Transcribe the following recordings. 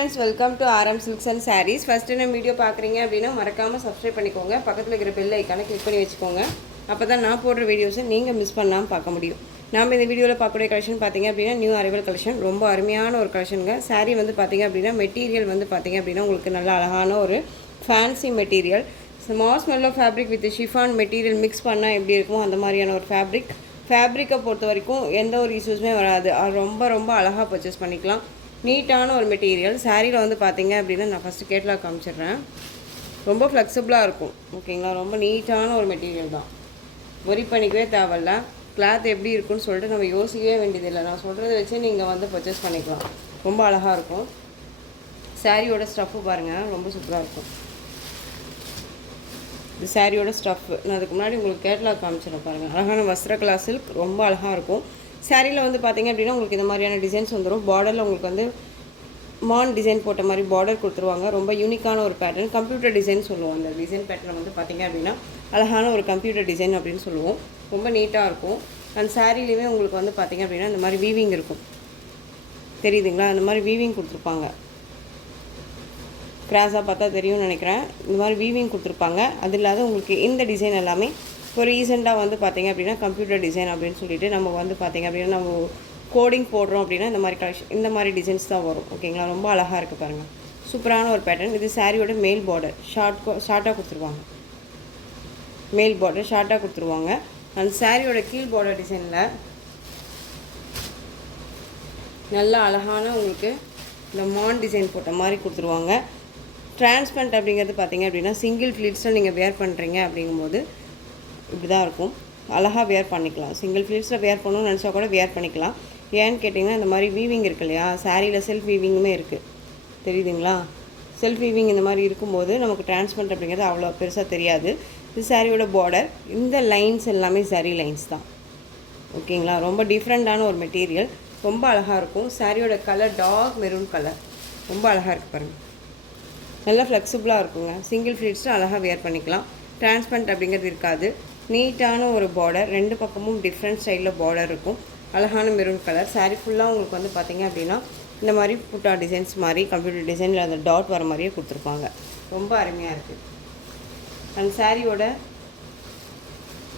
friends, welcome to RM Silks and Sarees. First time video பார்க்குறீங்க அப்படினா மறக்காம subscribe பண்ணிக்கோங்க. பக்கத்துல இருக்கிற bell icon-ஐ click பண்ணி வெச்சுக்கோங்க. அப்பதான் நான் போடுற வீடியோஸை நீங்க மிஸ் பண்ணாம பார்க்க முடியும். நாம இந்த வீடியோல பார்க்கக்கூடிய கலெக்ஷன் பாத்தீங்க அப்படினா நியூ அரைவல் கலெக்ஷன். ரொம்ப அருமையான ஒரு கலெக்ஷன்ங்க. saree வந்து பாத்தீங்க அப்படினா மெட்டீரியல் வந்து பாத்தீங்க அப்படினா உங்களுக்கு நல்ல அழகான ஒரு fancy material. Marshmallow fabric with chiffon material mix பண்ணா எப்படி இருக்குமோ அந்த மாதிரியான ஒரு ஃபேப்ரிக்கை பொறுத்த வரைக்கும் எந்த ஒரு இஷ்யூஸுமே வராது. அது ரொம்ப அழகாக பர்ச்சேஸ் பண்ணிக்கலாம். நீட்டான ஒரு மெட்டீரியல். சாரியில் வந்து பார்த்தீங்க அப்படின்னா நான் ஃபஸ்ட்டு கேட்லாக் காமிச்சிடுறேன். ரொம்ப ஃப்ளெக்சிபிளாக இருக்கும். ஓகேங்களா, ரொம்ப நீட்டான ஒரு மெட்டீரியல் தான். ஒரி பண்ணிக்கவே தேவையில்ல. கிளாத் எப்படி இருக்குன்னு சொல்லிட்டு நம்ம யோசிக்கவே வேண்டியதில்லை. நான் சொல்கிறத வச்சு நீங்கள் வந்து பர்ச்சேஸ் பண்ணிக்கலாம். ரொம்ப அழகாக இருக்கும். சாரியோட ஸ்டஃப்பு பாருங்கள், ரொம்ப சூப்பராக இருக்கும். இது சாரியோட ஸ்டஃப்பு. நான் அதுக்கு முன்னாடி உங்களுக்கு கேட்லாக் காமிச்சிடறேன் பாருங்கள். அழகான வஸ்திரகலா சில்க், ரொம்ப அழகாக இருக்கும். சாரியில் வந்து பார்த்திங்க அப்படின்னா உங்களுக்கு இந்த மாதிரியான டிசைன்ஸ் வந்துடும். பார்டரில் உங்களுக்கு வந்து மான் டிசைன் போட்ட மாதிரி பார்டர் கொடுத்துருவாங்க. ரொம்ப யூனிக்கான ஒரு பேட்டர்ன், கம்ப்யூட்டர் டிசைன் சொல்லுவோம். அந்த டிசைன் பேட்டர்ன் வந்து பார்த்திங்க அப்படின்னா அழகான ஒரு கம்ப்யூட்டர் டிசைன் அப்படின்னு சொல்லுவோம். ரொம்ப நீட்டாக இருக்கும். அந்த சாரிலையுமே உங்களுக்கு வந்து பார்த்திங்க அப்படின்னா இந்த மாதிரி வீவிங் இருக்கும். தெரியுதுங்களா, இந்த மாதிரி வீவிங் கொடுத்துருப்பாங்க. கிராஸாக பார்த்தா தெரியும்னு நினைக்கிறேன். இந்த மாதிரி வீவிங் கொடுத்துருப்பாங்க. அது இல்லாத உங்களுக்கு இந்த டிசைன் எல்லாமே இப்போ ரீசெண்டாக வந்து பார்த்திங்க அப்படின்னா கம்ப்யூட்டர் டிசைன் அப்படின்னு சொல்லிட்டு நம்ம வந்து பார்த்திங்க அப்படின்னா நம்ம கோடிங் போடுறோம் அப்படின்னா இந்த மாதிரி கலெக்ஷன், இந்த மாதிரி டிசைன்ஸ் தான் வரும். ஓகேங்களா, ரொம்ப அழகாக இருக்குது பாருங்கள். சூப்பரான ஒரு பேட்டர்ன். இது சாரியோட மேல் பார்டர் ஷார்ட்டாக கொடுத்துருவாங்க. மேல் பார்டர் ஷார்ட்டாக கொடுத்துருவாங்க. அந்த சாரியோட கீழ் பார்டர் டிசைனில் நல்ல அழகான உங்களுக்கு இந்த மான் டிசைன் போட்ட மாதிரி கொடுத்துருவாங்க. டிரான்ஸ்பரண்ட் அப்படிங்கிறது பார்த்திங்க அப்படின்னா சிங்கிள் ஃப்ளீட்ஸில் நீங்கள் வேர் பண்ணுறீங்க அப்படிங்கும்போது இப்படி தான் இருக்கும். அழகாக வேர் பண்ணிக்கலாம். சிங்கிள் ஃப்ளீட்ஸில் வேர் பண்ணணும்னு நினச்சா கூட வேர் பண்ணிக்கலாம். ஏன்னு கேட்டிங்கன்னா இந்த மாதிரி வீவிங் இருக்கு இல்லையா, சாரியில் செல்ஃப் வீவிங்குமே இருக்குது. தெரியுதுங்களா, செல்ஃப் வீவிங் இந்த மாதிரி இருக்கும்போது நமக்கு டிரான்ஸ்பரண்ட் அப்படிங்கிறது அவ்வளோ பெருசாக தெரியாது. இது சாரியோட பார்டர். இந்த லைன்ஸ் எல்லாமே சாரி லைன்ஸ் தான். ஓகேங்களா, ரொம்ப டிஃப்ரெண்ட்டான ஒரு மெட்டீரியல். ரொம்ப அழகாக இருக்கும். சாரியோட கலர் டார்க் மெரூன் கலர். ரொம்ப அழகாக இருக்குது பாருங்கள். நல்லா ஃப்ளெக்சிபிளாக இருக்குங்க. சிங்கிள் ஃப்ளீட்ஸும் அழகாக வேர் பண்ணிக்கலாம். டிரான்ஸ்பரண்ட் அப்படிங்கிறது இருக்காது. நீட்டான ஒரு பார்டர். ரெண்டு பக்கமும் டிஃப்ரெண்ட் ஸ்டைலில் பார்டர் இருக்கும். அழகான மெரூன் கலர். சாரீ ஃபுல்லாக உங்களுக்கு வந்து பார்த்திங்க அப்படின்னா இந்த மாதிரி புட்டா டிசைன்ஸ் மாதிரி கம்ப்யூட்டர் டிசைனில் அந்த டாட் வர மாதிரியே கொடுத்துருப்பாங்க. ரொம்ப அருமையாக இருக்குது. அந்த சாரியோட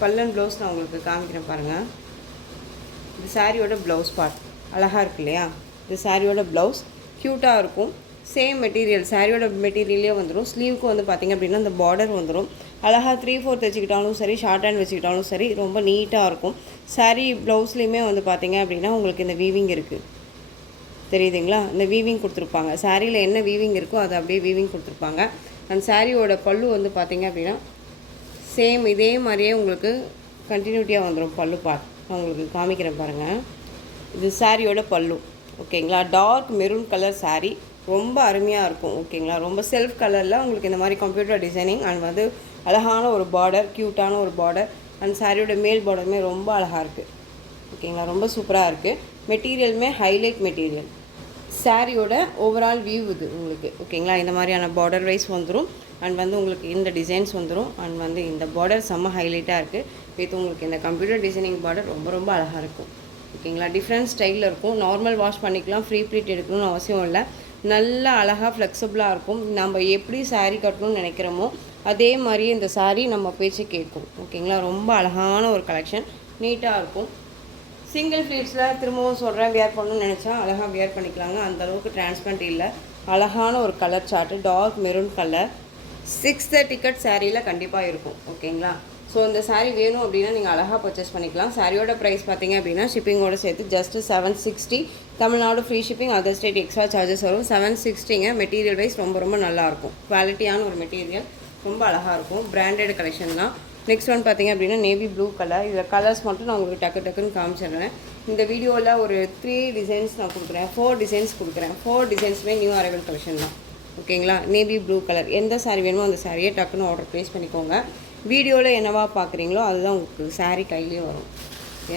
பல்லன் ப்ளவுஸ் நான் உங்களுக்கு காமிக்கிறேன் பாருங்கள். இது சாரியோட ப்ளவுஸ் பார்ட் அழகாக இருக்கு இல்லையா. இது சாரியோட ப்ளவுஸ் க்யூட்டாக இருக்கும். சேம் மெட்டீரியல் சாரியோட மெட்டீரியலே வந்துடும். ஸ்லீவுக்கு வந்து பார்த்திங்க அப்படின்னா இந்த பார்டர் வந்துடும். அழகாக 3/4 வச்சுக்கிட்டாலும் சரி, ஷார்ட் ஹேண்ட் வச்சுக்கிட்டாலும் சரி, ரொம்ப நீட்டாக இருக்கும். சாரீ ப்ளவுஸ்லேயுமே வந்து பார்த்திங்க அப்படின்னா உங்களுக்கு இந்த வீவிங் இருக்குது. தெரியுதுங்களா, இந்த வீவிங் கொடுத்துருப்பாங்க. சாரியில் என்ன வீவிங் இருக்கோ அதை அப்படியே வீவிங் கொடுத்துருப்பாங்க. அந்த சாரியோட பல்லு வந்து பார்த்திங்க அப்படின்னா சேம் இதே மாதிரியே உங்களுக்கு கண்டினியூட்டியாக வந்துடும். பல்லு பார்ட் நான் உங்களுக்கு காமிக்கிறேன் பாருங்கள். இது சாரியோட பல்லு. ஓகேங்களா, டார்க் மெரூன் கலர் சாரீ. ரொம்ப அருமையாக இருக்கும். ஓகேங்களா, ரொம்ப செல்ஃப் கலரில் உங்களுக்கு இந்த மாதிரி கம்ப்யூட்டர் டிசைனிங் அண்ட் வந்து அழகான ஒரு பார்டர், க்யூட்டான ஒரு பார்டர். அந்த சாரியோட மேல் பார்டருமே ரொம்ப அழகாக இருக்குது. ஓகேங்களா, ரொம்ப சூப்பராக இருக்குது. மெட்டீரியலுமே ஹைலைட் மெட்டீரியல். சாரியோட ஓவரால் வியூ இது உங்களுக்கு. ஓகேங்களா, இந்த மாதிரியான பார்டர் வைஸ் வந்துடும். அண்ட் வந்து உங்களுக்கு இந்த டிசைன்ஸ் வந்துடும். அண்ட் வந்து இந்த பார்டர் செம்ம ஹைலைட்டாக இருக்குது. வித் உங்களுக்கு இந்த கம்ப்யூட்டர் டிசைனிங் பார்டர் ரொம்ப அழகாக இருக்கும். ஓகேங்களா, டிஃப்ரெண்ட் ஸ்டைலில் இருக்கும். நார்மல் வாஷ் பண்ணிக்கலாம். ஃப்ரீ ப்ளீட் எடுக்கணும்னு அவசியம் இல்லை. நல்ல அழகாக ஃப்ளெக்சிபிளாக இருக்கும். நம்ம எப்படி சாரீ கட்டணும்னு நினைக்கிறோமோ அதே மாதிரி இந்த சாரீ நம்ம பேச்சு கேட்கும். ஓகேங்களா, ரொம்ப அழகான ஒரு கலெக்ஷன். நீட்டாக இருக்கும். சிங்கிள் ஃப்ளீட்ஸில் திரும்பவும் சொல்கிறேன், வேர் பண்ணணும்னு நினச்சா அழகாக வேர் பண்ணிக்கலாங்க. அந்தளவுக்கு டிரான்ஸ்பரண்ட் இல்லை. அழகான ஒரு colour chart, dark maroon colour. 630 cut சாரியில் கண்டிப்பாக இருக்கும். ஓகேங்களா, ஸோ இந்த சாரீ வேணும் அப்படின்னா நீங்கள் அழகாக பர்ச்சேஸ் பண்ணிக்கலாம். சாரியோட ப்ரைஸ் பார்த்தீங்க அப்படின்னா ஷிப்பிங்கோடு சேர்த்து ஜஸ்ட்டு 760. தமிழ்நாடு free shipping, other state extra charges வரும். 760ங்க. மெட்டீரியல் வைஸ் ரொம்ப நல்லாயிருக்கும். குவாலிட்டியான ஒரு மெட்டீரியல். ரொம்ப அழகாக இருக்கும். பிராண்டட் கலெக்ஷன் தான். நெக்ஸ்ட் ஒன் பார்த்திங்க அப்படின்னா நேவி ப்ளூ கலர். இதில் கலர்ஸ் மட்டும் நான் உங்களுக்கு டக்குன்னு காமிச்சிடுறேன். இந்த வீடியோவில் ஒரு 3 டிசைன்ஸ் நான் கொடுக்குறேன். 4 டிசைன்ஸ் கொடுக்குறேன். 4 டிசைன்ஸுமே நியூ அரைவல் கலெக்ஷன் தான். ஓகேங்களா, நேவி ப்ளூ கலர். எந்த சாரீ வேணுமோ அந்த சாரியை டக்குன்னு ஆர்டர் ப்ளேஸ் பண்ணிக்கோங்க. வீடியோவில் என்னவா பார்க்குறீங்களோ அதுதான் உங்களுக்கு சாரீ கையிலே வரும்.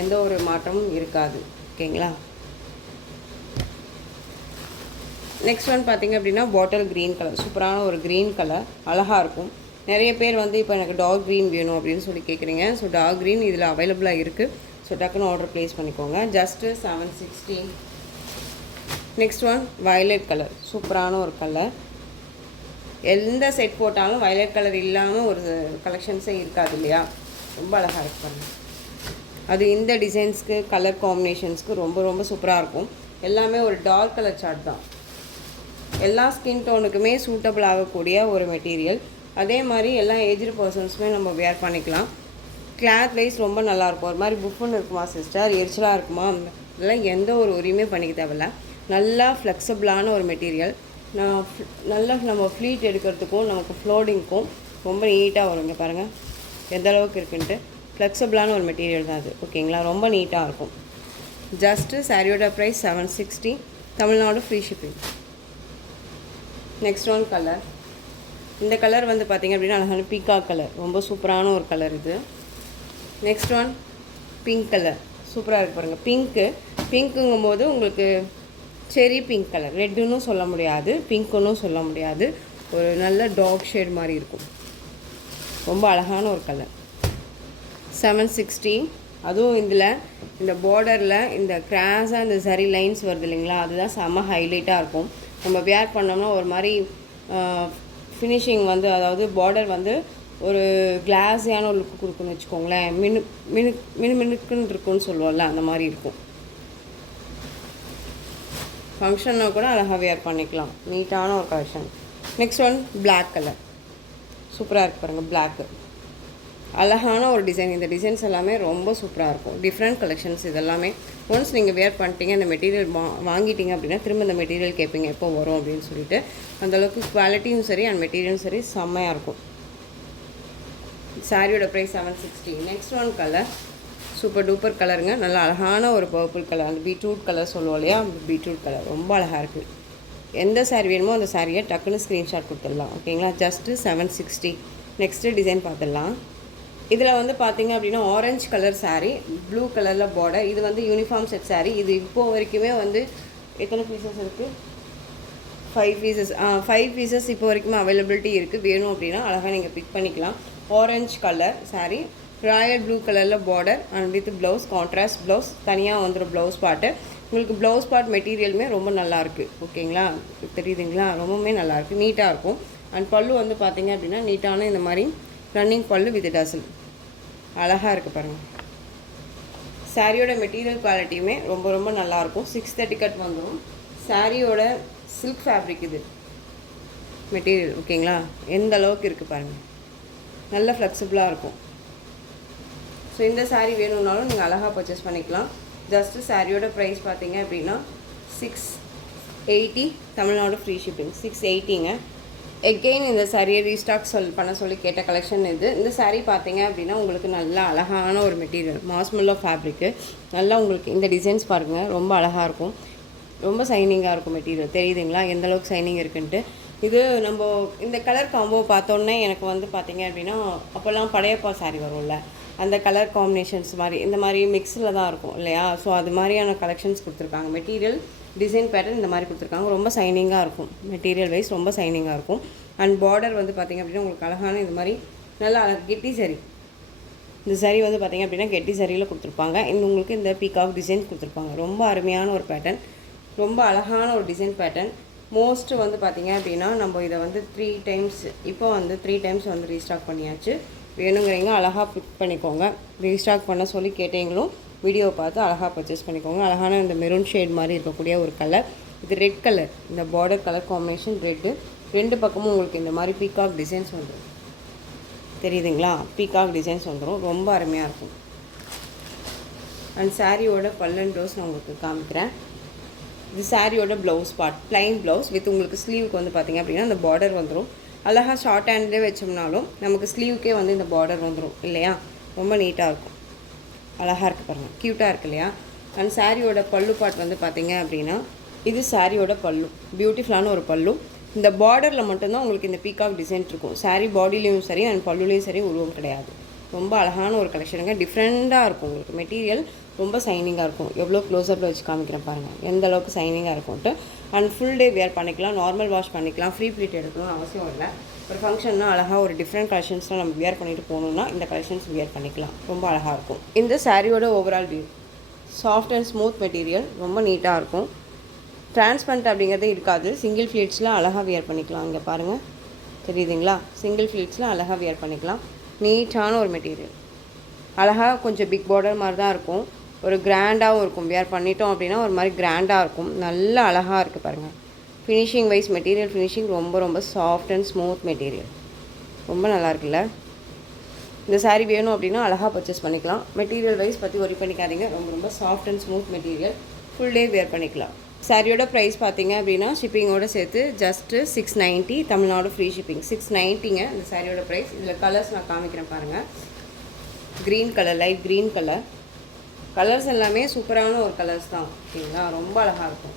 எந்த ஒரு மாற்றமும் இருக்காது. ஓகேங்களா, நெக்ஸ்ட் ஒன் பார்த்திங்க அப்படின்னா பாட்டில் க்ரீன் கலர். சூப்பரான ஒரு க்ரீன் கலர். அழகாக இருக்கும். நிறைய பேர் வந்து இப்போ எனக்கு டார்க் க்ரீன் வேணும் அப்படின்னு சொல்லி கேட்குறீங்க. ஸோ டார்க் க்ரீன் இதில் அவைலபிளாக இருக்குது. ஸோ டக்குன்னு ஆர்டர் ப்ளேஸ் பண்ணிக்கோங்க. Just 760. Next one violet colour, சூப்பரான ஒரு கலர். எந்த செட் போட்டாலும் வயலட் கலர் இல்லாமல் ஒரு கலெக்ஷன்ஸே இருக்காது இல்லையா? ரொம்ப அழகாக இருப்பாங்க. அது இந்த டிசைன்ஸ்க்கு கலர் காம்பினேஷன்ஸ்க்கு ரொம்ப ரொம்ப சூப்பராக இருக்கும். எல்லாமே ஒரு டார்க் கலர் சார்ட் தான். எல்லா ஸ்கின் டோனுக்குமே சூட்டபிள் ஆகக்கூடிய ஒரு மெட்டீரியல். அதே மாதிரி எல்லா ஏஜ்டு பர்சன்ஸுமே நம்ம வேர் பண்ணிக்கலாம். கிளாத் வைஸ் ரொம்ப நல்லாயிருக்கும். ஒரு மாதிரி புஃப்னு இருக்குமா சிஸ்டர், எரிச்சலாக இருக்குமா, இதெல்லாம் எந்த ஒரு உரிமையும் பண்ணிக்க தேவையில்ல. நல்லா ஃப்ளெக்சிபிளான ஒரு மெட்டீரியல். நல்லா நம்ம ஃப்ளீட் எடுக்கிறதுக்கும் நமக்கு ஃப்ளோடிங்க்கும் ரொம்ப நீட்டாக வருங்க. பாருங்கள் எந்த அளவுக்கு இருக்குன்ட்டு. ஃப்ளெக்சிபிளான ஒரு மெட்டீரியல் தான் அது. ஓகேங்களா? ரொம்ப நீட்டாக இருக்கும். ஜஸ்ட்டு சாரியோட ப்ரைஸ் 760, தமிழ்நாடு free shipping. Next one colour. இந்த கலர் வந்து பார்த்திங்க அப்படின்னா அழகான பீகாக் கலர், ரொம்ப சூப்பரான ஒரு கலர் இது. நெக்ஸ்ட் ஒன் பிங்க் கலர், சூப்பராக இருக்குது பாருங்கள். பிங்க்குங்கும் போது உங்களுக்கு செரி பிங்க் கலர், ரெட்டுன்னு சொல்ல முடியாது, பிங்க்குன்னு சொல்ல முடியாது, ஒரு நல்ல டார்க் ஷேட் மாதிரி இருக்கும். ரொம்ப அழகான ஒரு கலர். 760. அதுவும் இதில் இந்த பார்டரில் இந்த கிராஸாக இந்த சரி லைன்ஸ் வருது இல்லைங்களா, அதுதான் செம்ம ஹைலைட்டாக இருக்கும். நம்ம வேர் பண்ணோம்னா ஒரு மாதிரி ஃபினிஷிங் வந்து, அதாவது பார்டர் வந்து ஒரு கிளாஸியான ஒரு லுக்கு கொடுக்குன்னு வச்சுக்கோங்களேன். மினுக்குன்னு இருக்குன்னு சொல்லுவோம்ல, அந்த மாதிரி இருக்கும். ஃபங்க்ஷன்னா கூட அழகாக வேர் பண்ணிக்கலாம். நீட்டான ஒரு collection. Next one black colour, சூப்பராக இருக்குது பாருங்கள். பிளாக்கு அழகான ஒரு டிசைன். இந்த டிசைன்ஸ் எல்லாமே ரொம்ப சூப்பராக இருக்கும். டிஃப்ரெண்ட் கலெக்ஷன்ஸ் இதெல்லாமே. ஒன்ஸ் நீங்கள் வேர் பண்ணிட்டீங்க, இந்த மெட்டீரியல் வாங்கிட்டீங்க அப்படின்னா திரும்ப இந்த மெட்டீரியல் கேட்பீங்க எப்போ வரும் அப்படின்னு சொல்லிட்டு. அந்தளவுக்கு குவாலிட்டியும் சரி அண்ட் மெட்டீரியலும் சரி செம்மையாக இருக்கும். சாரியோட price 760. Next one colour, super duper கலருங்க. நல்லா அழகான ஒரு பர்பிள் கலர், அந்த பீட்ரூட் கலர் சொல்லுவோம் இல்லையா, பீட்ரூட் கலர் ரொம்ப அழகாக இருக்குது. எந்த சாரி வேணுமோ அந்த சாரியை டக்குன்னு ஸ்க்ரீன்ஷாட் கொடுத்துடலாம். ஓகேங்களா? ஜஸ்ட்டு 760. நெக்ஸ்ட்டு டிசைன் பார்த்துடலாம். இதில் வந்து பார்த்திங்க அப்படின்னா ஆரஞ்சு கலர் சாரீ, ப்ளூ கலரில் பார்டர். இது வந்து யூனிஃபார்ம் செட் சாரீ. இது இப்போது வரைக்குமே வந்து எத்தனை பீசஸ் இருக்குது? 5 பீசஸ். 5 பீசஸ் இப்போ வரைக்குமே அவைலபிலிட்டி இருக்குது. வேணும் அப்படின்னா அழகாக நீங்கள் பிக் பண்ணிக்கலாம். Orange colour sari, royal blue கலரில் border and with blouse, contrast blouse. தனியாக வந்துடும் ப்ளவுஸ் பார்ட்டு. உங்களுக்கு ப்ளவுஸ் பார்ட் மெட்டீரியலுமே ரொம்ப நல்லாயிருக்கு. ஓகேங்களா? தெரியுதுங்களா? ரொம்பவுமே நல்லாயிருக்கு, நீட்டாக இருக்கும். அண்ட் பல்லு வந்து பார்த்திங்க அப்படின்னா நீட்டான இந்த மாதிரி ரன்னிங் பல்லு வித் டசல், அழகாக இருக்குது பாருங்கள். சாரியோட மெட்டீரியல் குவாலிட்டியுமே ரொம்ப ரொம்ப நல்லாயிருக்கும். 630 கட் வந்துடும். சாரியோட சில்க் ஃபேப்ரிக் இது மெட்டீரியல். ஓகேங்களா? எந்த அளவுக்கு இருக்குது பாருங்கள், நல்ல ஃப்ளெக்சிபிளாக இருக்கும். ஸோ இந்த சாரீ வேணும்னாலும் நீங்கள் அழகாக பர்ச்சேஸ் பண்ணிக்கலாம். ஜஸ்ட்டு சாரியோட ப்ரைஸ் பார்த்தீங்க அப்படின்னா 680, தமிழ்நாடு ஃப்ரீ ஷிப்பிங். 680ங்க. எகெயின் இந்த சாரியை ரீஸ்டாக் பண்ண சொல்லி கேட்ட கலெக்ஷன் இது. இந்த சாரீ பார்த்தீங்க அப்படின்னா உங்களுக்கு நல்லா அழகான ஒரு மெட்டீரியல், மாஸ்மெல்லோ ஃபேப்ரிக்கு. நல்லா உங்களுக்கு இந்த டிசைன்ஸ் பாருங்கள், ரொம்ப அழகாக இருக்கும். ரொம்ப சைனிங்காக இருக்கும் மெட்டீரியல். தெரியுதுங்களா எந்த அளவுக்கு சைனிங் இருக்குன்ட்டு? இது நம்ம இந்த கலர் காம்போ பார்த்தோன்னே எனக்கு வந்து பார்த்திங்க அப்படின்னா அப்போல்லாம் படையப்பா சாரீ வரும்ல, அந்த கலர் காம்பினேஷன்ஸ் மாதிரி இந்த மாதிரி மிக்ஸில் தான் இருக்கும் இல்லையா? ஸோ அது மாதிரியான கலெக்ஷன்ஸ் கொடுத்துருக்காங்க. மெட்டீரியல் டிசைன் பேட்டர்ன் இந்த மாதிரி கொடுத்துருக்காங்க. ரொம்ப சைனிங்காக இருக்கும். மெட்டீரியல் வைஸ் ரொம்ப சைனிங்காக இருக்கும். அண்ட் பார்டர் வந்து பார்த்திங்க அப்படின்னா உங்களுக்கு அழகான இந்த மாதிரி நல்லா கெட்டி சரி. இந்த சாரீ வந்து பார்த்திங்க அப்படின்னா கெட்டி சரியில் கொடுத்துருப்பாங்க. உங்களுக்கு இந்த பீகாக் டிசைன் கொடுத்துருப்பாங்க. ரொம்ப அருமையான ஒரு பேட்டர்ன், ரொம்ப அழகான ஒரு டிசைன் பேட்டர்ன். மோஸ்ட்டு வந்து பார்த்திங்க அப்படின்னா நம்ம இதை வந்து 3 டைம்ஸ் இப்போ வந்து 3 டைம்ஸ் வந்து ரீஸ்டாக் பண்ணியாச்சு. வேணுங்கிறீங்க அழகாக பிக் பண்ணிக்கோங்க. ரீஸ்டாக் பண்ண சொல்லி கேட்டீங்களும் வீடியோவை பார்த்து அழகாக பர்ச்சேஸ் பண்ணிக்கோங்க. அழகான இந்த மெரூன் ஷேட் மாதிரி இருக்கக்கூடிய ஒரு கலர். இது ரெட் கலர், இந்த பார்டர் கலர் காம்பினேஷன் ரெட்டு. 2 பக்கமும் உங்களுக்கு இந்த மாதிரி பீகாக் டிசைன்ஸ் வந்துடும். தெரியுதுங்களா? பீகாக் டிசைன்ஸ் வந்துடும். ரொம்ப அருமையாக இருக்கும். அண்ட் சாரியோட பல்லன் ப்ளவுஸ் நான் உங்களுக்கு காமிக்கிறேன். இது சாரியோட blouse part, plain blouse with உங்களுக்கு ஸ்லீவுக்கு வந்து பார்த்திங்க அப்படின்னா அந்த பார்டர் வந்துடும். அழகாக ஷார்ட் ஹேண்ட்லேயே வச்சோம்னாலும் நமக்கு ஸ்லீவுக்கே வந்து இந்த பார்டர் வந்துடும் இல்லையா? ரொம்ப நீட்டாக இருக்கும். அழகாக இருக்குது பாருங்கள், க்யூட்டாக இருக்குது இல்லையா? அண்ட் சாரியோட பல்லு பார்ட் வந்து பார்த்திங்க அப்படின்னா இது சாரியோட பல்லு, பியூட்டிஃபுல்லான ஒரு பல்லு. இந்த பார்டரில் மட்டும்தான் உங்களுக்கு இந்த பீகாக் டிசைன் இருக்கும். சாரீ பாடிலையும் சரி அண்ட் பல்லுலேயும் சரி உருவம் கிடையாது. ரொம்ப அழகான ஒரு கலெக்ஷனுங்க. டிஃப்ரெண்ட்டாக இருக்கும். உங்களுக்கு மெட்டீரியல் ரொம்ப சைனிங்காக இருக்கும். எவ்வளோ க்ளோஸ்அப்பில் வச்சு காமிக்கிறேன் பாருங்கள் எந்த அளவுக்கு சைனிங்காக இருக்கும்ட்டு. அண்ட் ஃபுல் டே வேர் பண்ணிக்கலாம், நார்மல் வாஷ் பண்ணிக்கலாம், ஃப்ரீ ப்ளீட் எடுக்கணும்னு அவசியம் இல்லை. ஒரு ஃபங்க்ஷன்னா அழகாக ஒரு டிஃப்ரெண்ட் கலெக்ஷன்ஸ்லாம் நம்ம வேர் பண்ணிட்டு போகணுன்னா இந்த கலெக்ஷன்ஸ் வேர் பண்ணிக்கலாம். ரொம்ப அழகாக இருக்கும். இந்த சாரியோட overall view, soft and smooth material, ரொம்ப நீட்டாக இருக்கும். டிரான்ஸ்பரண்ட் அப்படிங்கிறதே இருக்காது. சிங்கிள் ஃப்ளீட்ஸில் அழகாக வியர் பண்ணிக்கலாம். இங்கே பாருங்கள், தெரியுதுங்களா? சிங்கிள் ஃப்ளீட்ஸில் அழகாக வியர் பண்ணிக்கலாம். நீட்டான ஒரு மெட்டீரியல், அழகாக கொஞ்சம் பிக் பார்டர் மாதிரி தான் இருக்கும். ஒரு கிராண்டாகவும் இருக்கும். வியர் பண்ணிட்டோம் அப்படின்னா ஒரு மாதிரி கிராண்டாக இருக்கும். நல்ல அழகாக இருக்குது பாருங்கள். ஃபினிஷிங் வைஸ் மெட்டீரியல் ஃபினிஷிங் ரொம்ப ரொம்ப சாஃப்ட் அண்ட் ஸ்மூத் மெட்டீரியல். ரொம்ப நல்லா இருக்குல்ல? இந்த சாரீ வேணும் அப்படின்னா அழகாக பர்ச்சேஸ் பண்ணிக்கலாம். மெட்டீரியல் வைஸ் பற்றி ஒரி பண்ணிக்காதீங்க. ரொம்ப ரொம்ப soft and smooth material. Full day wear பண்ணிக்கலாம். சாரியோட ப்ரைஸ் பார்த்தீங்க அப்படின்னா ஷிப்பிங்கோடு சேர்த்து ஜஸ்ட்டு 690, தமிழ்நாடு ஃப்ரீ ஷிப்பிங். 690ங்க இந்த சாரியோட ப்ரைஸ். இதில் கலர்ஸ் நான் காமிக்கிறேன் பாருங்கள். Green colour, light green colour. Colours எல்லாமே சூப்பரான ஒரு கலர்ஸ் தான், ஓகேங்களா? ரொம்ப அழகாக இருக்கும்.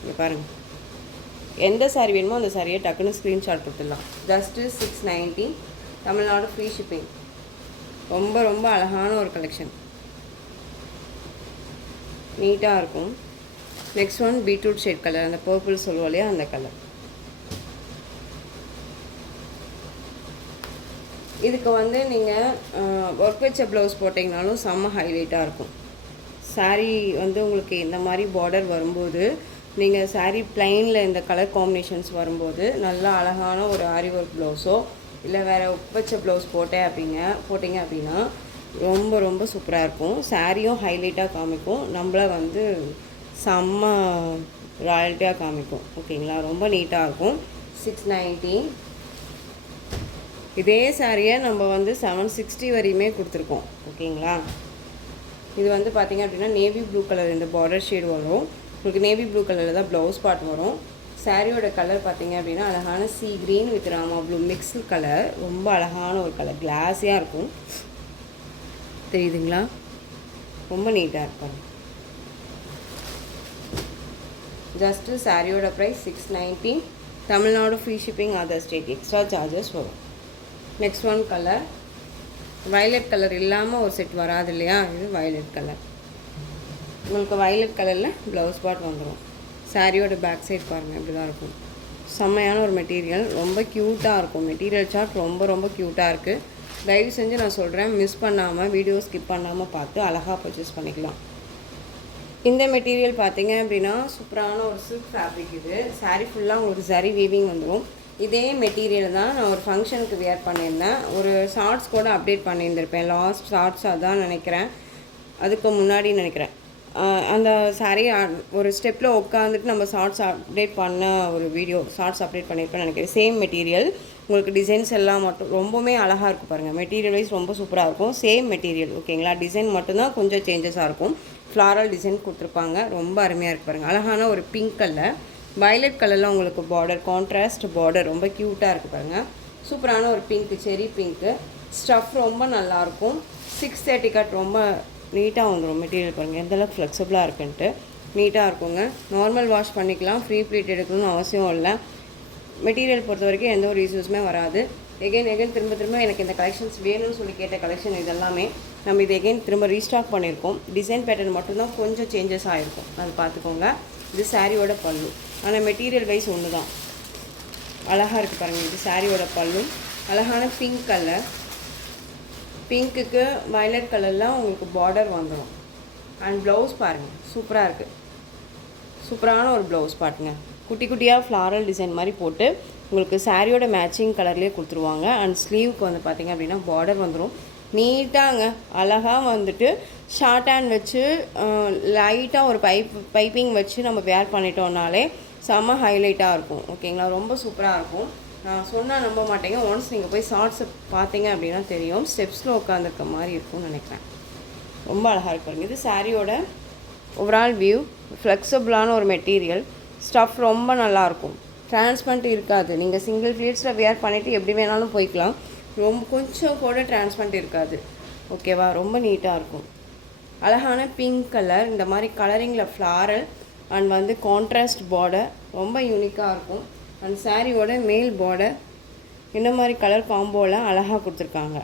இங்கே பாருங்கள், எந்த சாரீ வேணுமோ அந்த சாரியை டக்குன்னு ஸ்க்ரீன்ஷாட் கொடுத்துடலாம். Just 690, Tamil Nadu free shipping. ரொம்ப ரொம்ப அழகான ஒரு கலெக்ஷன், நீட்டாக இருக்கும். Next one beetroot shade colour, அந்த பர்பிள் சொல்லுவோம் இல்லையா, அந்த கலர். இதுக்கு வந்து நீங்கள் ஒர்க் வச்ச ப்ளவுஸ் போட்டிங்கனாலும் செம்ம ஹைலைட்டாக இருக்கும். சாரீ வந்து உங்களுக்கு இந்த மாதிரி பார்டர் வரும்போது, நீங்கள் சாரீ ப்ளைனில் இந்த கலர் காம்பினேஷன்ஸ் வரும்போது நல்லா அழகான ஒரு ஆரி ஒர்க் ப்ளவுஸோ இல்லை வேறு ஒர்க் வச்ச ப்ளவுஸ் போட்டிங்க அப்படின்னா ரொம்ப ரொம்ப சூப்பராக இருக்கும். சாரியும் ஹைலைட்டாக காமிக்கும், நம்மளை வந்து செம்ம ராயல்ட்டியாக காமிக்கும், ஓகேங்களா? ரொம்ப நீட்டாக இருக்கும். 690. இதே சாரியை நம்ம வந்து 760 வரையுமே கொடுத்துருக்கோம், ஓகேங்களா? இது வந்து பார்த்திங்க அப்படின்னா நேவி ப்ளூ கலர் இந்த பார்டர் ஷேடு வரும். உங்களுக்கு நேவி ப்ளூ கலரில் தான் ப்ளவுஸ் பார்ட் வரும். சாரியோட கலர் பார்த்திங்க அப்படின்னா அழகான sea green with Rama blue mixed colour. ரொம்ப அழகான ஒரு கலர், கிளாஸியாக இருக்கும். தெரியுதுங்களா? ரொம்ப நீட்டாக இருக்கும். ஜஸ்ட்டு சாரியோட price 690, Tamil Nadu free shipping, other state extra charges வரும். Next one colour violet colour இல்லாமல் ஒரு செட் வராது இல்லையா, இது வயலட் கலர். உங்களுக்கு வயலட் கலரில் ப்ளவுஸ் பார்ட் வந்துடும். சாரியோட பேக் சைட் பாருங்கள், இப்படி தான் இருக்கும். செம்மையான ஒரு மெட்டீரியல், ரொம்ப க்யூட்டாக இருக்கும். மெட்டீரியல் சார்ட் ரொம்ப ரொம்ப க்யூட்டாக இருக்குது. தயவு செஞ்சு நான் சொல்கிறேன், மிஸ் பண்ணாமல் வீடியோ ஸ்கிப் பண்ணாமல் பார்த்து அழகாக பர்ச்சேஸ் பண்ணிக்கலாம். இந்த மெட்டீரியல் பார்த்தீங்க அப்படின்னா சூப்பரான ஒரு சில்க் ஃபேப்ரிக். இது சாரீ ஃபுல்லாக உங்களுக்கு சரி வீவிங் வந்துடும். இதே மெட்டீரியல் தான் நான் ஒரு ஃபங்க்ஷனுக்கு வியர் பண்ணியிருந்தேன். ஒரு ஷார்ட்ஸ் கூட அப்டேட் பண்ணியிருந்திருப்பேன். லாஸ்ட் ஷார்ட்ஸ் அதான் நினைக்கிறேன், அதுக்கு முன்னாடி நினைக்கிறேன். அந்த சாரீ ஒரு ஸ்டெப்பில் உட்காந்துட்டு நம்ம ஷார்ட்ஸ் அப்டேட் பண்ண ஒரு வீடியோ ஷார்ட்ஸ் அப்டேட் பண்ணியிருப்பேன்னு நினைக்கிறேன். சேம் மெட்டீரியல், உங்களுக்கு டிசைன்ஸ் எல்லாம் மட்டும் ரொம்பவுமே அழகாக இருக்கும் பாருங்கள். மெட்டீரியல் வைஸ் ரொம்ப சூப்பராக இருக்கும். சேம் மெட்டீரியல், ஓகேங்களா? டிசைன் மட்டும்தான் கொஞ்சம் சேஞ்சஸாக இருக்கும். ஃப்ளாரல் டிசைன் கொடுத்துருப்பாங்க, ரொம்ப அருமையாக இருக்குது பாருங்கள். அழகான ஒரு பிங்க் கலர், வயலட் கலரில் உங்களுக்கு பார்டர், கான்ட்ராஸ்ட் பார்டர், ரொம்ப க்யூட்டாக இருக்குது பாருங்கள். சூப்பரான ஒரு பிங்க்கு, செரி பிங்க்கு. ஸ்டஃப் ரொம்ப நல்லாயிருக்கும். 630 கட், ரொம்ப நீட்டாக வந்துடும். மெட்டீரியல் பாருங்கள் எந்தளவுக்கு ஃப்ளெக்சிபிளாக இருக்குன்ட்டு. நீட்டாக இருக்குங்க. நார்மல் வாஷ் பண்ணிக்கலாம், ஃப்ரீ ப்ளீட் எடுக்கணும்னு அவசியம் இல்லை. மெட்டீரியல் பொறுத்த வரைக்கும் எந்த ஒரு இஷ்யூஸுமே வராது. எகைன் திரும்ப எனக்கு இந்த கலெக்ஷன்ஸ் வேணும்னு சொல்லி கேட்ட கலெக்ஷன் இதெல்லாமே நம்ம இது எகைன் திரும்ப ரீஸ்டாக் பண்ணியிருக்கோம். டிசைன் பேட்டர்ன் மட்டும்தான் கொஞ்சம் சேஞ்சஸ் ஆகிருக்கும், அது பார்த்துக்கோங்க. இது சாரியோட பல்லு, ஆனால் மெட்டீரியல் வைஸ் ஒன்று தான். அழகாக இருக்குது பாருங்கள். இது சாரியோட பல்லு, அழகான பிங்க் கலர். பிங்க்குக்கு வயலட் கலர்லாம் உங்களுக்கு பார்டர் வந்துடும். அண்ட் ப்ளவுஸ் பாருங்கள், சூப்பராக இருக்குது. சூப்பரான ஒரு ப்ளவுஸ் பாட்டுங்க. குட்டி குட்டியாக ஃப்ளாரல் டிசைன் மாதிரி போட்டு உங்களுக்கு சாரியோட மேட்சிங் கலர்லேயே கொடுத்துருவாங்க. அண்ட் ஸ்லீவுக்கு வந்து பார்த்திங்க அப்படின்னா பார்டர் வந்துடும். நீட்டாங்க, அழகாக வந்துட்டு ஷார்ட் ஹேண்ட் வச்சு லைட்டாக ஒரு பைப்பிங் வச்சு நம்ம வேர் பண்ணிட்டோம்னாலே செம்ம ஹைலைட்டாக இருக்கும், ஓகேங்களா? ரொம்ப சூப்பராக இருக்கும். நான் சொன்னால் நம்ப மாட்டேங்க. ஒன்ஸ் நீங்கள் போய் ஷார்ட்ஸை பார்த்தீங்க அப்படின்னா தெரியும். ஸ்டெப்ஸில் உட்காந்துருக்க மாதிரி இருக்கும்னு நினைக்கிறேன். ரொம்ப அழகாக இருப்பாங்க. இது சாரியோட ஓவரால் வியூ. ஃப்ளெக்சிபிளான ஒரு மெட்டீரியல், ஸ்டஃப் ரொம்ப நல்லாயிருக்கும். டிரான்ஸ்பரண்ட் இருக்காது. நீங்கள் சிங்கிள் ஃப்ளீட்ஸில் வியர் பண்ணிவிட்டு எப்படி வேணாலும் போய்க்கலாம். ரொம்ப கொஞ்சம் கூட டிரான்ஸ்பரண்ட் இருக்காது, ஓகேவா? ரொம்ப நீட்டாக இருக்கும். அழகான பிங்க் கலர், இந்த மாதிரி கலரிங்கில் ஃப்ளாரல் அண்ட் வந்து கான்ட்ராஸ்ட் பார்டர், ரொம்ப யூனிக்காக இருக்கும். அண்ட் சாரியோட மேல் பார்டர் இந்த மாதிரி கலர் காம்போவில் அழகாக கொடுத்துருக்காங்க.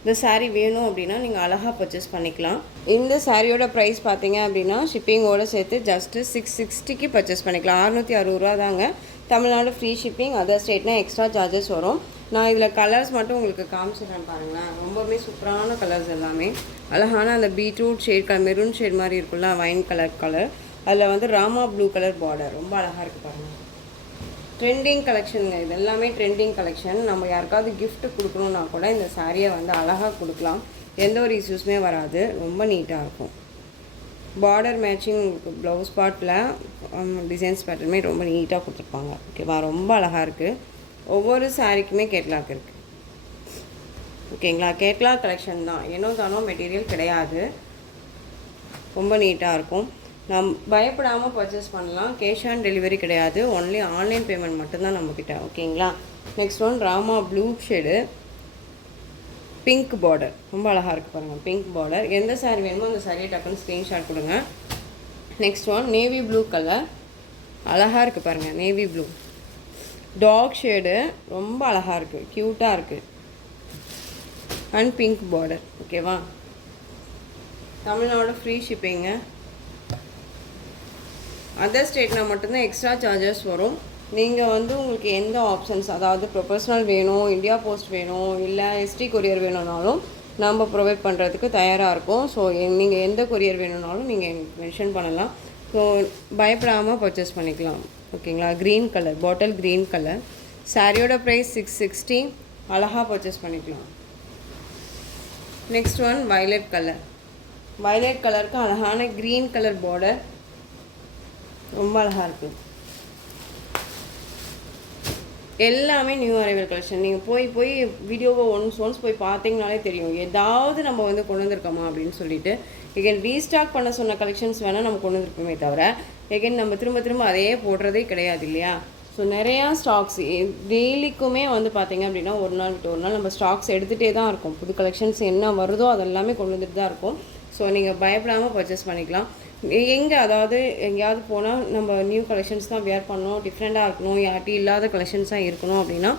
இந்த சாரீ வேணும் அப்படின்னா நீங்கள் அழகாக பர்ச்சேஸ் பண்ணிக்கலாம். இந்த சாரியோட ப்ரைஸ் பார்த்தீங்க அப்படின்னா ஷிப்பிங்கோடு சேர்த்து ஜஸ்ட்டு 660க்கு பர்ச்சேஸ் பண்ணிக்கலாம். 660 ரூபா தாங்க. தமிழ்நாடு ஃப்ரீ ஷிப்பிங், அதர் ஸ்டேட்னால் எக்ஸ்ட்ரா சார்ஜஸ் வரும். நான் இதில் கலர்ஸ் மட்டும் உங்களுக்கு காமிச்சிடுறேன் பாருங்களேன். ரொம்பவே சூப்பரான கலர்ஸ் எல்லாமே. அழகான அந்த beetroot shade colour, maroon shade மாதிரி இருக்குல்ல, வைன் கலர், அதில் வந்து ராமா ப்ளூ கலர் பார்டர் ரொம்ப அழகாக இருக்குது பாருங்கள். ட்ரெண்டிங் கலெக்ஷனுங்க, இது எல்லாமே ட்ரெண்டிங் கலெக்ஷன். நம்ம யாருக்காவது கிஃப்ட்டு கொடுக்கணுன்னா கூட இந்த சாரியை வந்து அழகாக கொடுக்கலாம், எந்த ஒரு இஷ்யூஸுமே வராது, ரொம்ப நீட்டாக இருக்கும். பார்டர் மேட்சிங் ப்ளவுஸ் பார்ட்டில் டிசைன்ஸ் பேட்டர்னுமே ரொம்ப நீட்டாக கொடுத்துருப்பாங்க. ஓகேவா, ரொம்ப அழகாக இருக்குது. ஒவ்வொரு சாரிக்குமே கேட்லாக் இருக்குது. ஓகேங்களா, கேட்லாக் கலெக்ஷன் தான், ஏனோ தானோ மெட்டீரியல் கிடையாது, ரொம்ப நீட்டாக இருக்கும். பயப்படாமல் பர்ச்சேஸ் பண்ணலாம். கேஷ் ஆன் டெலிவரி கிடையாது, ஒன்லி ஆன்லைன் பேமெண்ட் மட்டும்தான் நம்மக்கிட்ட. ஓகேங்களா. Next one Rama blue shade, pink border, ரொம்ப அழகாக இருக்குது பாருங்கள். Pink border. எந்த சாரி வேணுமோ அந்த சாரியை டக்குன்னு ஸ்க்ரீன்ஷாட் கொடுங்க. Next one navy blue colour, அழகாக இருக்குது பாருங்கள். நேவி ப்ளூ டார்க் ஷேடு, ரொம்ப அழகாக இருக்குது, க்யூட்டாக இருக்குது. And pink border. ஓகேவா, தமிழ்நாடு ஃப்ரீ ஷிப்பிங்க. அதர் ஸ்டேட்னால் மட்டும்தான் எக்ஸ்ட்ரா சார்ஜஸ் வரும். நீங்கள் வந்து உங்களுக்கு எந்த ஆப்ஷன்ஸ், அதாவது ப்ரொஃபஷ்னல் வேணும், இந்தியா போஸ்ட் வேணும், இல்லை எஸ்டி கொரியர் வேணும்னாலும் நம்ம ப்ரொவைட் பண்ணுறதுக்கு தயாராக இருக்கும். ஸோ நீங்கள் எந்த கொரியர் வேணும்னாலும் நீங்கள் எனக்கு மென்ஷன் பண்ணலாம். ஸோ பயப்படாமல் பர்ச்சேஸ் பண்ணிக்கலாம். ஓகேங்களா. Green colour, bottle green colour. சாரியோட ப்ரைஸ் 660, அழகாக பர்ச்சேஸ் பண்ணிக்கலாம். Next one violet colour. Violet கலருக்கு அழகான க்ரீன் கலர் பார்டர், ரொம்ப அழகாக இருக்குது. எல்லாமே நியூ அரைவல் கலெக்ஷன். நீங்கள் போய் வீடியோவை ஒன்ஸ் போய் பார்த்தீங்கனாலே தெரியும், ஏதாவது நம்ம வந்து கொண்டு வந்திருக்கோமா அப்படின்னு சொல்லிட்டு. எகைன் ரீஸ்டாக் பண்ண சொன்ன கலெக்ஷன்ஸ் வேணால் நம்ம கொண்டு வந்திருப்போமே தவிர, எகைன் நம்ம திரும்ப அதே போடுறதே கிடையாது இல்லையா. ஸோ நிறையா ஸ்டாக்ஸ் டெய்லிக்குமே வந்து பார்த்திங்க அப்படின்னா ஒரு நாள் விட்டு ஒரு நாள் நம்ம ஸ்டாக்ஸ் எடுத்துகிட்டே தான் இருக்கும். புது கலெக்ஷன்ஸ் என்ன வருதோ அதெல்லாமே கொண்டு வந்துட்டு தான் இருக்கும். ஸோ நீங்கள் பயப்படாமல் பர்ச்சேஸ் பண்ணிக்கலாம். எங்கே, அதாவது எங்கேயாவது போனால் நம்ம நியூ கலெக்ஷன்ஸ் தான் வேர் பண்ணணும், டிஃப்ரெண்ட்டாக இருக்கணும், யார்ட்டி இல்லாத கலெக்ஷன்ஸாக இருக்கணும் அப்படின்னா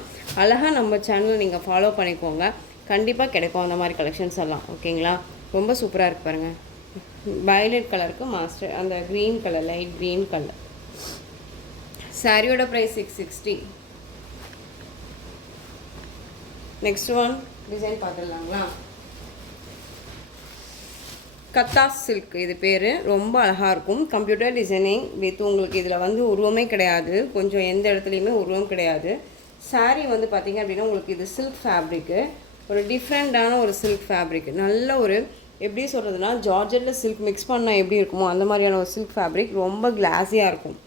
அழகாக நம்ம சேனலை நீங்கள் ஃபாலோ பண்ணிக்கோங்க. கண்டிப்பாக கிடைக்கும் அந்த மாதிரி கலெக்ஷன்ஸ் எல்லாம். ஓகேங்களா. ரொம்ப சூப்பராக இருக்குது பாருங்கள். வயலட் கலருக்கு மாஸ்டர் அந்த green colour, light green colour. சாரியோட ப்ரைஸ் 660. நெக்ஸ்ட் ஒன் டிசைன் பார்த்துடலாங்களா. கத்தாஸ் சில்க் இது பேர், ரொம்ப அழகாக இருக்கும். கம்ப்யூட்டர் டிசைனிங் வித் உங்களுக்கு இதில் வந்து உருவமே கிடையாது, கொஞ்சம் எந்த இடத்துலையுமே உருவம் கிடையாது. சாரீ வந்து பார்த்திங்க அப்படின்னா உங்களுக்கு இது சில்க் ஃபேப்ரிக்கு, ஒரு டிஃப்ரெண்ட்டான ஒரு சில்க் ஃபேப்ரிக். நல்ல ஒரு எப்படி சொல்கிறதுனா ஜார்ஜெட்டில் சில்க் மிக்ஸ் பண்ணால் எப்படி இருக்குமோ அந்த மாதிரியான ஒரு சில்க் ஃபேப்ரிக், ரொம்ப கிளாஸியாக இருக்கும்.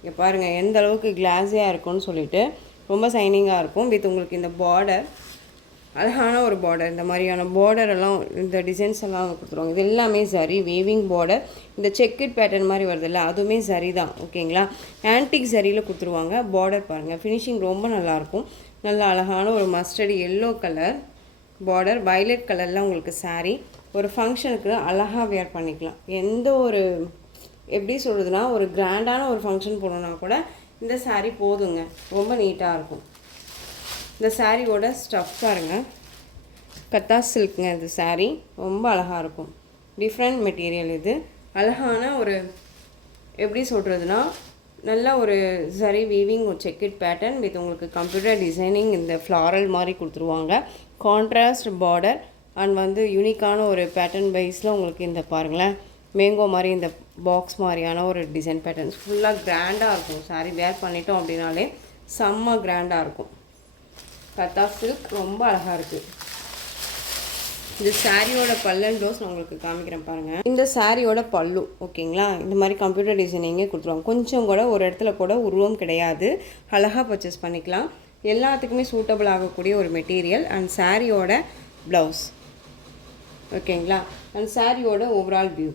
இங்கே பாருங்கள் எந்த அளவுக்கு கிளாஸியாக இருக்கும்னு சொல்லிட்டு, ரொம்ப சைனிங்காக இருக்கும். வித் உங்களுக்கு இந்த பார்டர், அழகான ஒரு பார்டர், இந்த மாதிரியான பார்டர் எல்லாம் இந்த டிசைன்ஸ் எல்லாம் கொடுத்துருவாங்க. இது எல்லாமே சரி வீவிங் பார்டர், இந்த செக்கட் பேட்டர்ன் மாதிரி வருதில்ல அதுவுமே சரி தான். ஓகேங்களா. ஆன்டிக் சரியில் கொடுத்துருவாங்க. பார்டர் பாருங்கள், ஃபினிஷிங் ரொம்ப நல்லாயிருக்கும். நல்ல அழகான ஒரு mustard yellow colour border, violet கலரில் உங்களுக்கு சாரீ. ஒரு ஃபங்க்ஷனுக்கு அழகாக வேர் பண்ணிக்கலாம். எந்த ஒரு எப்படி சொல்கிறதுனா ஒரு கிராண்டான ஒரு ஃபங்க்ஷன் போகணுன்னா கூட இந்த சாரீ போதுங்க, ரொம்ப நீட்டாக இருக்கும். இந்த சாரியோட ஸ்டஃப் பாருங்கள், கத்தாஸ் சில்க்குங்க இது சாரீ, ரொம்ப அழகாக இருக்கும். டிஃப்ரெண்ட் மெட்டீரியல் இது. அழகான ஒரு எப்படி சொல்கிறதுனா நல்ல ஒரு சரி வீவிங் ஒரு செக்கட் பேட்டர்ன் வித் உங்களுக்கு கம்ப்யூட்டர் டிசைனிங் இந்த ஃப்ளாரல் மாதிரி கொடுத்துருவாங்க. கான்ட்ராஸ்ட் பார்டர் அண்ட் வந்து யூனிக்கான ஒரு பேட்டர்ன் வைஸில் உங்களுக்கு இந்த பாருங்களேன் மேங்கோ மாதிரி இந்த பாக்ஸ் மாதிரியான ஒரு டிசைன் பேட்டர்ன்ஸ் ஃபுல்லாக கிராண்டாக இருக்கும். சாரீ வேர் பண்ணிட்டோம் அப்படின்னாலே செம்ம கிராண்டாக இருக்கும். கத்தா சில்க் ரொம்ப அழகாக இருக்குது. இந்த சாரியோட பல்லன் ப்ளவுஸ் நான் உங்களுக்கு காமிக்கிறேன் பாருங்கள். இந்த சாரியோட பல்லு ஓகேங்களா, இந்த மாதிரி கம்ப்யூட்டர் டிசைனிங்கே கொடுத்துருவாங்க. கொஞ்சம் கூட ஒரு இடத்துல கூட உருவம் கிடையாது, அழகாக பர்ச்சேஸ் பண்ணிக்கலாம். எல்லாத்துக்குமே சூட்டபிள் ஆகக்கூடிய ஒரு மெட்டீரியல். அண்ட் சாரியோட ப்ளவுஸ் ஓகேங்களா. அண்ட் சாரியோட ஓவரால் வியூ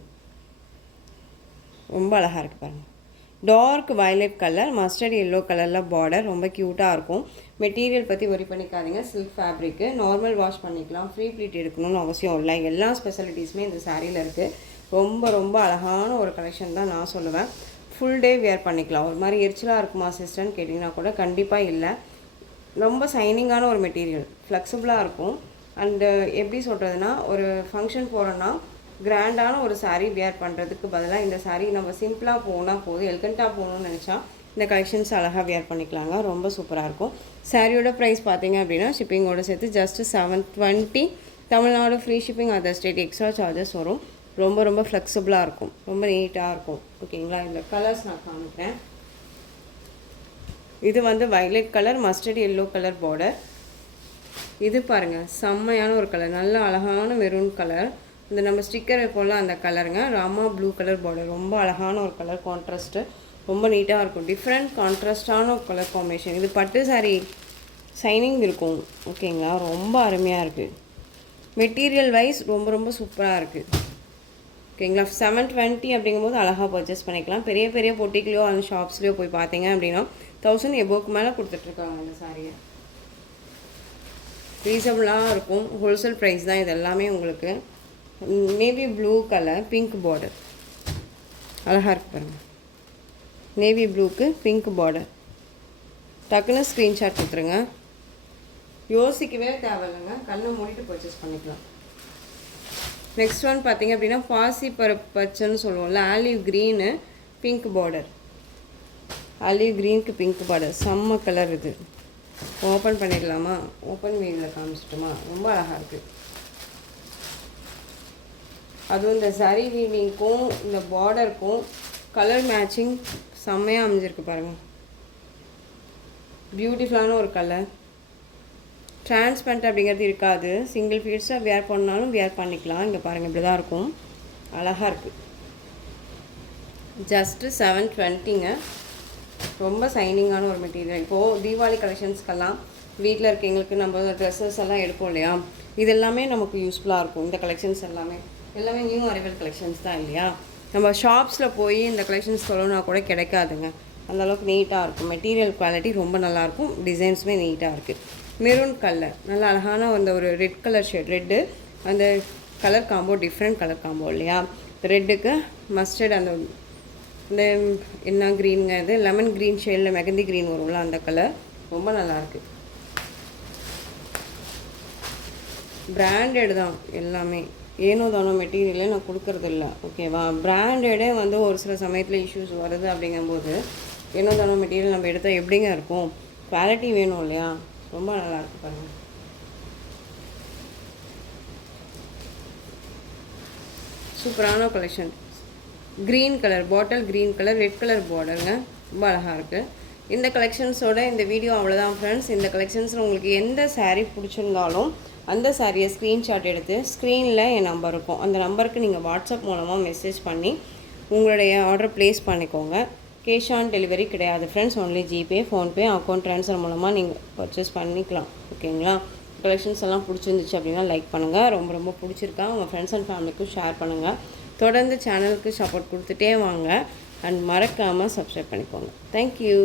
ரொம்ப அழகாக இருக்குது பாருங்கள். Dark violet colour, mustard yellow கலரில் பார்டர், ரொம்ப க்யூட்டாக இருக்கும். மெட்டீரியல் பற்றி ஒரி பண்ணிக்காதீங்க. சில்க் ஃபேப்ரிக்கு, நார்மல் வாஷ் பண்ணிக்கலாம், ஃப்ரீ ப்ளீட் எடுக்கணும்னு அவசியம் இல்லை. எல்லா ஸ்பெஷாலிட்டிஸுமே இந்த சாரியில் இருக்குது. ரொம்ப ரொம்ப அழகான ஒரு கலெக்ஷன் தான் நான் சொல்லுவேன். ஃபுல் டே வேர் பண்ணிக்கலாம். ஒரு மாதிரி எரிச்சலாக இருக்குமா சிஸ்டர்னு கேட்டிங்கன்னா கூட கண்டிப்பாக இல்லை. ரொம்ப சைனிங்கான ஒரு மெட்டீரியல், ஃப்ளெக்சிபிளாக இருக்கும். அண்டு எப்படி சொல்கிறதுனா ஒரு ஃபங்க்ஷன் போகிறோன்னா கிராண்டான ஒரு சாரீ வேர் பண்ணுறதுக்கு பதிலாக இந்த சாரீ நம்ம சிம்பிளாக போனால் போதும், எலிகண்ட்டாக போகணும்னு நினச்சா இந்த கலெக்ஷன்ஸ் அழகாக வேர் பண்ணிக்கலாங்க. ரொம்ப சூப்பராக இருக்கும். சாரியோட ப்ரைஸ் பார்த்தீங்க அப்படின்னா ஷிப்பிங்கோடு சேர்த்து just 720. Tamil Nadu free shipping, other state extra charges வரும். ரொம்ப ரொம்ப ஃப்ளெக்சிபிளாக இருக்கும், ரொம்ப நீட்டாக இருக்கும். ஓகேங்களா? இந்த கலர்ஸ் நான் காமிக்கிறேன். இது வந்து violet colour, mustard yellow colour border. இது பாருங்கள், செம்மையான ஒரு கலர், நல்ல அழகான மெரூன் கலர். இந்த நம்ம ஸ்டிக்கர் வைப்போம்ல அந்த கலருங்க. ராமா ப்ளூ கலர் பார்டர், ரொம்ப அழகான ஒரு கலர் கான்ட்ராஸ்ட்டு, ரொம்ப நீட்டாக இருக்கும். டிஃப்ரெண்ட் கான்ட்ராஸ்டான ஒரு கலர் காம்பினேஷன். இது பட்டு சாரீ ஷைனிங் இருக்கும். ஓகேங்களா? ரொம்ப அருமையாக இருக்குது. மெட்டீரியல் வைஸ் ரொம்ப ரொம்ப சூப்பராக இருக்குது. ஓகேங்களா? 720 அப்படிங்கும்போது அழகாக பர்ச்சேஸ் பண்ணிக்கலாம். பெரிய பெரிய பொட்டிக்லையோ அந்த ஷாப்ஸ்லேயோ போய் பார்த்தீங்க அப்படின்னா 1000 எபோக்கு மேலே கொடுத்துட்ருக்காங்க இந்த சாரியை. ரீசனபுளாக இருக்கும். ஹோல்சேல் ப்ரைஸ் தான் இது எல்லாமே உங்களுக்கு. Navy blue colour, pink border, அழகாக இருக்கு பாருங்கள். நேவி ப்ளூக்கு பிங்க் பார்டர். டக்குன்னு ஸ்க்ரீன்ஷாட் கொடுத்துருங்க. யோசிக்கவே தேவையில்லைங்க, கண்ணை மூடிட்டு பர்ச்சேஸ் பண்ணிக்கலாம். நெக்ஸ்ட் ஒன் பார்த்திங்க அப்படின்னா பாசி பருப்பு பச்சைன்னு சொல்லுவோம்ல, olive green pink border. Olive க்ரீனுக்கு பிங்க் பார்டர், செம்ம கலர் இது. ஓப்பன் பண்ணிடலாமா? ஓப்பன் வீடியோவில் காமிச்சிட்டோமா? ரொம்ப அழகாக இருக்குது. அதுவும் இந்த சரி வீவிங்க்கும் இந்த பார்டருக்கும் கலர் மேட்சிங் செம்மையாக அமைஞ்சிருக்கு பாருங்கள். பியூட்டிஃபுல்லான ஒரு கலர். டிரான்ஸ்பரண்ட் அப்படிங்கிறது இருக்காது. சிங்கிள் ஃபீட்ஸாக வேர் பண்ணாலும் வேர் பண்ணிக்கலாம். இங்கே பாருங்கள், இப்படி தான் இருக்கும். அழகாக இருக்குது. ஜஸ்ட்டு 720ங்க. ரொம்ப சைனிங்கான ஒரு மெட்டீரியல். இப்போது தீபாவளி கலெக்ஷன்ஸ்க்கெல்லாம் வீட்டில் இருக்கவங்களுக்கு நம்ம ட்ரெஸ்ஸஸ் எல்லாம் எடுப்போம் இல்லையா, இது எல்லாமே நமக்கு யூஸ்ஃபுல்லாக இருக்கும். இந்த கலெக்ஷன்ஸ் எல்லாமே நியூ அரைவல் கலெக்ஷன்ஸ் தான் இல்லையா. நம்ம ஷாப்ஸில் போய் இந்த கலெக்ஷன்ஸ் சொல்லணும்னா கூட கிடைக்காதுங்க. அந்தளவுக்கு நீட்டாக இருக்கும். மெட்டீரியல் குவாலிட்டி ரொம்ப நல்லாயிருக்கும். டிசைன்ஸுமே நீட்டாக இருக்குது. மெரூன் கலர், நல்ல அழகான அந்த ஒரு ரெட் கலர் ஷேட். ரெட்டு அந்த colour combo different colour combo இல்லையா. ரெட்டுக்கு மஸ்டர்ட் அந்த இந்த என்ன க்ரீனுங்க, இது லெமன் க்ரீன் ஷேடில் மெகந்தி க்ரீன் வரும்ல அந்த கலர், ரொம்ப நல்லாயிருக்கு. பிராண்டட் தான் எல்லாமே. ஏனோ தானோ மெட்டீரியலே நான் கொடுக்கறதில்ல. ஓகேவா? பிராண்டடே வந்து ஒரு சில சமயத்தில் இஷ்யூஸ் வருது. அப்படிங்கும்போது ஏனோ தானோ மெட்டீரியல் நம்ம எடுத்தால் எப்படிங்க இருக்கும்? குவாலிட்டி வேணும் இல்லையா. ரொம்ப நல்லாயிருக்கு பாருங்கள். சூப்பரான collection. Green colour, bottle green colour, red colour பார்டருங்க, ரொம்ப அழகாக இருக்குது. இந்த கலெக்ஷன்ஸோட இந்த வீடியோ அவ்வளோதான் ஃப்ரெண்ட்ஸ். இந்த கலெக்ஷன்ஸில் உங்களுக்கு எந்த சாரீ பிடிச்சிருந்தாலும் அந்த சாரியை ஸ்க்ரீன்ஷாட் எடுத்து ஸ்க்ரீனில் என் நம்பர் இருக்கும், அந்த நம்பருக்கு நீங்கள் வாட்ஸ்அப் மூலமாக மெசேஜ் பண்ணி உங்களுடைய ஆர்டர் ப்ளேஸ் பண்ணிக்கோங்க. கேஷ் ஆன் டெலிவரி கிடையாது friends. Only GPay, PhonePe, account transfer மூலமாக நீங்கள் பர்ச்சேஸ் பண்ணிக்கலாம். ஓகேங்களா? கலெக்ஷன்ஸ் எல்லாம் பிடிச்சிருந்துச்சு அப்படின்னா லைக் பண்ணுங்கள். ரொம்ப ரொம்ப பிடிச்சிருக்கா உங்கள் ஃப்ரெண்ட்ஸ் அண்ட் ஃபேமிலிக்கும் ஷேர் பண்ணுங்கள். தொடர்ந்து சேனலுக்கு சப்போர்ட் கொடுத்துட்டே வாங்க. அண்ட் மறக்காமல் சப்ஸ்கிரைப் பண்ணிக்கோங்க. தேங்க்யூ.